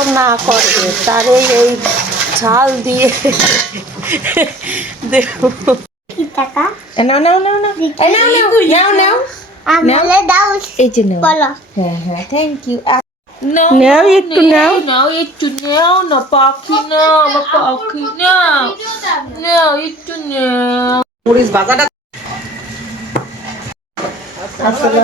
গরম না করবে তারে এই ঝাল দিয়ে দেখো কি টাকা নাও নাও নাও নাও নাও নাও আমলে দাও এই যে নাও বলো হ্যাঁ হ্যাঁ থ্যাংক ইউ No, নাও একটু নাও no, itu no, no paki no, no paki no, no, itu no. মরিচ ভাজাটা আসলে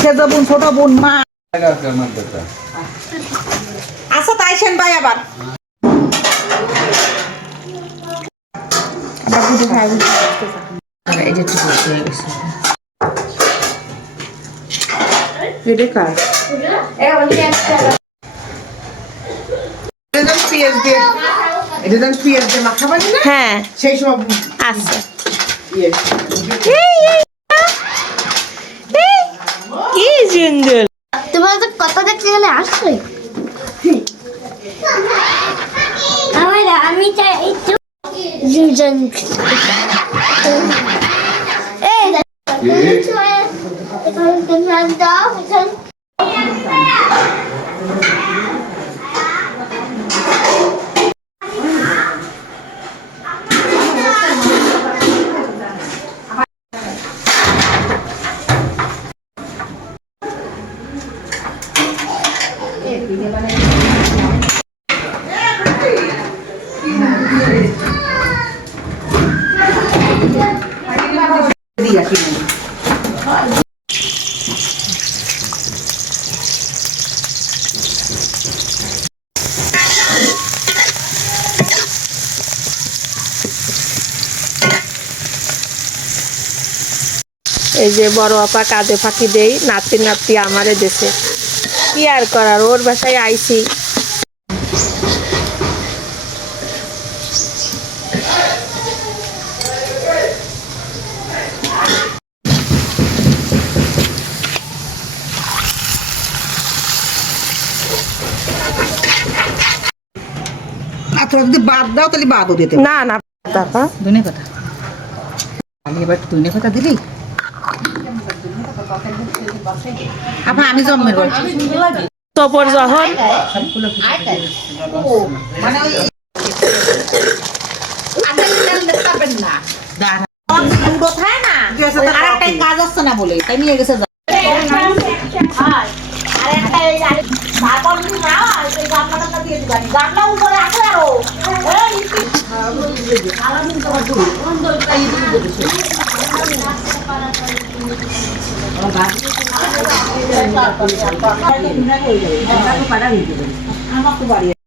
সেজ বোন ছোট বোন মা আচ্ছা তাইছেন ভাই আবার এই যে ঠিক হয়ে গেছে এটা কার পেঁয়াজ দিয়ে এটা যখন পেঁয়াজ দিয়ে মাখা বানি না হ্যাঁ সেই সময় আচ্ছা ইয়ে কি সুন্দর তোমার তো কথা দেখতে গেলে আসবে আমি চাই একটু জুজন দিয়া কিনে এই যে বড় আপা কাজে ফাঁকি দেই নাতি নাতি আমারে দেশে কি আর করার ওর বাসায় আইছি আর তোরা যদি বাদ দাও তাহলে বাদও দিতে না না আপা ধনে কথা আমি এবার ধনে কথা দিলি আপা আমি জন্মের বলছি তোপর যখন মানে আরেকটা কাজ আসছে না বলে তাই নিয়ে গেছে আমাকে বাড়ি